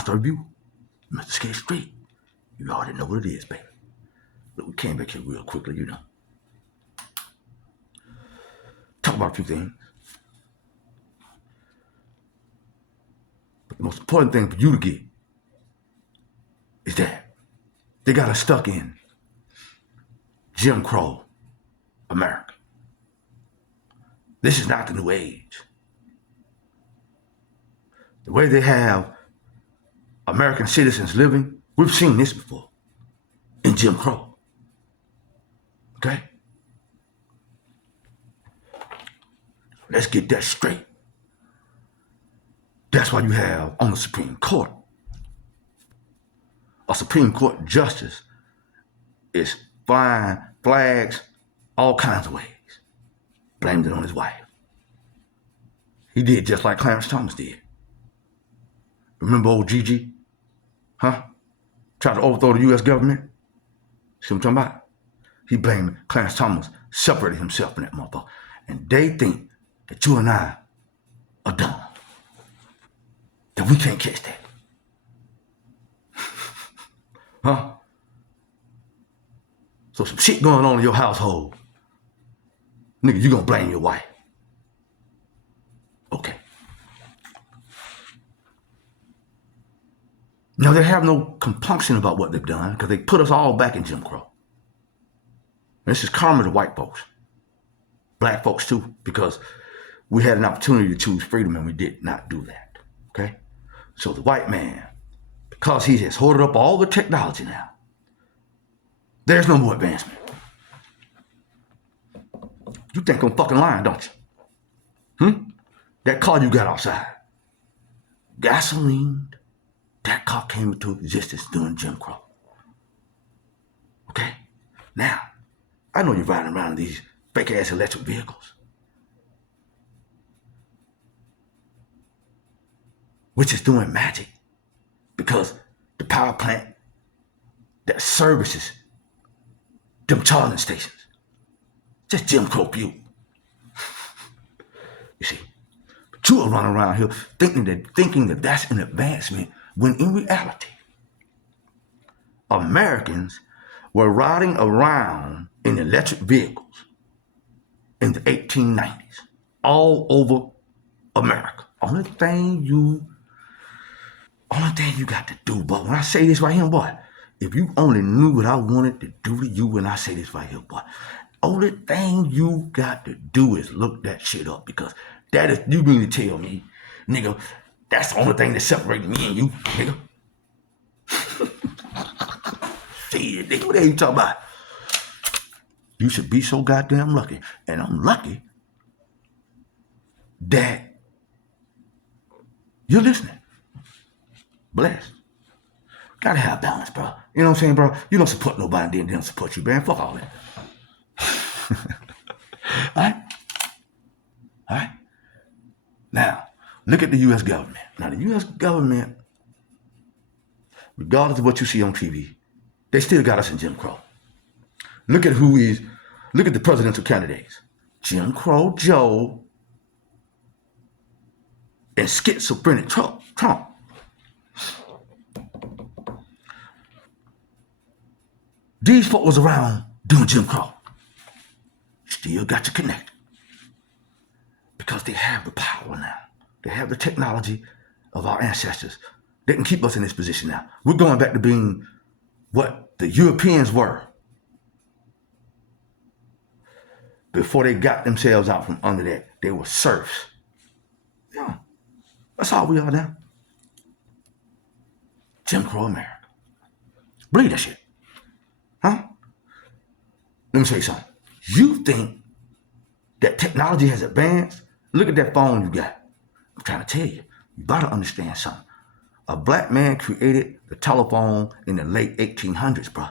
Monster Review, Mr. Skate Street. You already know what it is, baby. Look, we came back here real quickly, you know. Talk about a few things. But the most important thing for you to get is that they got us stuck in Jim Crow America. This is not the new age. The way they have American citizens living, we've seen this before in Jim Crow. Okay? Let's get that straight. That's why you have on the Supreme Court, a Supreme Court justice is flying flags all kinds of ways, blamed it on his wife. He did just like Clarence Thomas did. Remember old Gigi? Huh? Tried to overthrow the U.S. government? See what I'm talking about? He blamed Clarence Thomas, separated himself from that motherfucker. And they think that you and I are dumb. That we can't catch that. Huh? So some shit going on in your household. Nigga, you gonna blame your wife. Okay. Now, they have no compunction about what they've done because they put us all back in Jim Crow. This is karma to white folks. Black folks too, because we had an opportunity to choose freedom and we did not do that. Okay? So the white man, because he has hoarded up all the technology now, there's no more advancement. You think I'm fucking lying, don't you? That car you got outside, gasoline, that car came into existence during Jim Crow. Okay? Now, I know you're riding around in these fake-ass electric vehicles, which is doing magic because the power plant that services them charging stations, just Jim Crow fuel. You see, but you are running around here thinking that that's an advancement, when in reality, Americans were riding around in electric vehicles in the 1890s, all over America. Only thing you got to do, but when I say this right here, boy, if you only knew what I wanted to do to you when I say this right here, boy, only thing you got to do is look that shit up, because that is, you mean to tell me, nigga, that's the only thing that separates me and you, nigga. Shit, nigga, what are you talking about? You should be so goddamn lucky. And I'm lucky that you're listening. Blessed. Gotta have balance, bro. You know what I'm saying, bro? You don't support nobody, then they don't support you, man. Fuck all that. All right? Now, look at the U.S. government. Now, the U.S. government, regardless of what you see on TV, they still got us in Jim Crow. Look at the presidential candidates. Jim Crow Joe and schizophrenic Trump. These folk was around doing Jim Crow. Still got you connected. Because they have the power now. They have the technology of our ancestors. They can keep us in this position now. We're going back to being what the Europeans were before they got themselves out from under that. They were serfs. Yeah, that's all we are now. Jim Crow America. Believe that shit. Huh? Let me tell you something. You think that technology has advanced? Look at that phone you got. I'm trying to tell you. You better understand something. A black man created the telephone in the late 1800s, bro.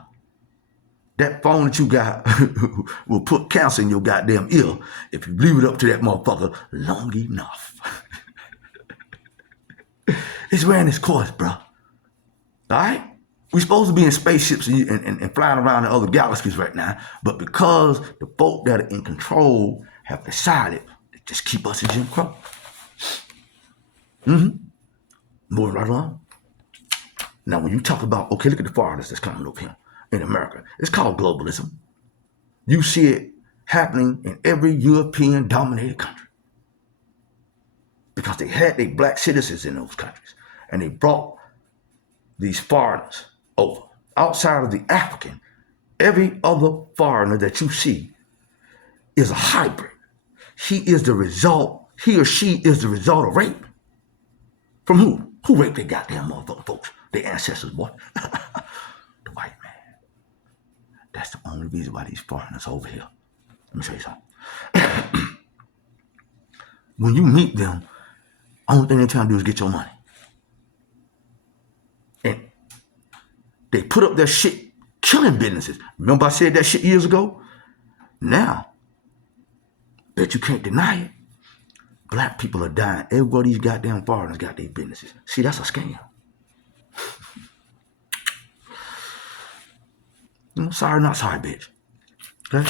That phone that you got will put cancer in your goddamn ear if you leave it up to that motherfucker long enough. It's ran its course, bro. All right? We're supposed to be in spaceships and flying around in other galaxies right now, but because the folk that are in control have decided to just keep us in Jim Crow. Moving right along. Now, when you talk about, okay, look at the foreigners that's coming over here in America. It's called globalism. You see it happening in every European-dominated country because they had their black citizens in those countries, and they brought these foreigners over. Outside of the African, every other foreigner that you see is a hybrid. He or she is the result of rape. From who? Who raped their goddamn motherfucking folks? Their ancestors, boy. The white man. That's the only reason why these foreigners are over here. Let me show you something. When you meet them, only thing they're trying to do is get your money. And they put up their shit killing businesses. Remember I said that shit years ago? Now, bet you can't deny it. Black people are dying. Everywhere these goddamn foreigners got their businesses. See, that's a scam. Sorry, not sorry, bitch. Okay?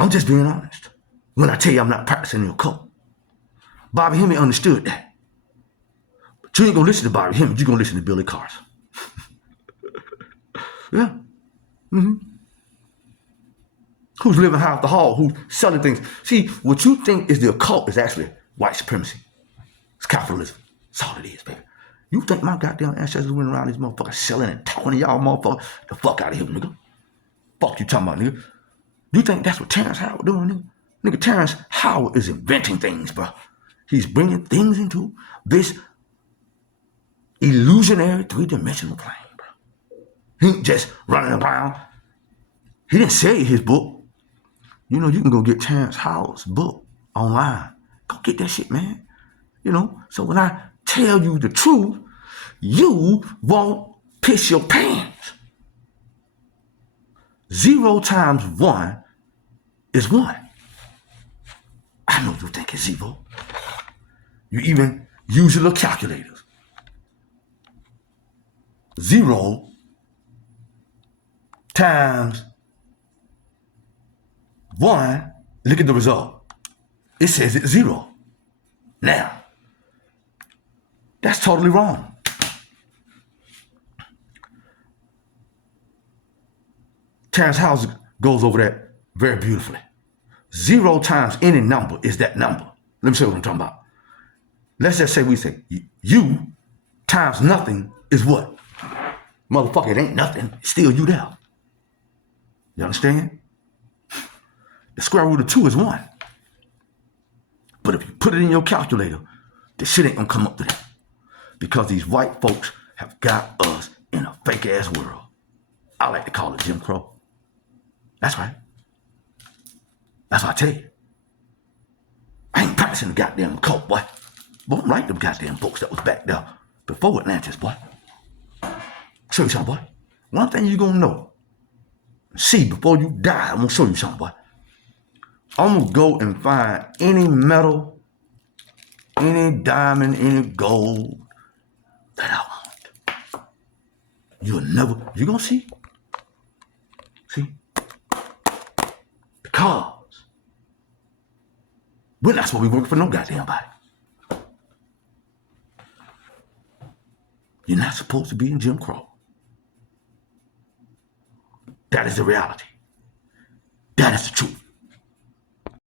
I'm just being honest. When I tell you I'm not practicing the occult. Bobby Hemming understood that. But you ain't gonna listen to Bobby Hemming, you're gonna listen to Billy Carson. Yeah. Mm-hmm. Who's living high off the hall, who's selling things. See, what you think is the occult is actually white supremacy. It's capitalism. That's all it is, baby. You think my goddamn ancestors went around these motherfuckers selling and talking to y'all motherfuckers? The fuck out of here, nigga. Fuck you talking about, nigga. You think that's what Terrence Howard doing, nigga? Nigga, Terrence Howard is inventing things, bro. He's bringing things into this illusionary three-dimensional plane, bro. He ain't just running around. He didn't say his book. You know, you can go get Terrence Howard's book online. Go get that shit, man. You know, so when I tell you the truth, you won't piss your pants. 0 times 1 is 1. I know you think it's 0. You even use your little calculators. 0 times 1, look at the result. It says it's 0. Now, that's totally wrong. Terrence Howard goes over that very beautifully. 0 times any number is that number. Let me show you what I'm talking about. Let's just say we say you times nothing is what? Motherfucker, it ain't nothing. It's still you there. You understand? The square root of 2 is 1. But if you put it in your calculator, the shit ain't gonna come up to that. Because these white folks have got us in a fake ass world. I like to call it Jim Crow. That's right. That's what I tell you. I ain't practicing the goddamn cult, boy. But I'm like them goddamn folks that was back there before Atlantis, boy. Show you something, boy. One thing you gonna know. See, before you die, I'm gonna show you something, boy. I'm gonna go and find any metal, any diamond, any gold that I want. You're gonna see. See? Because we're not supposed to be working for no goddamn body. You're not supposed to be in Jim Crow. That is the reality. That is the truth.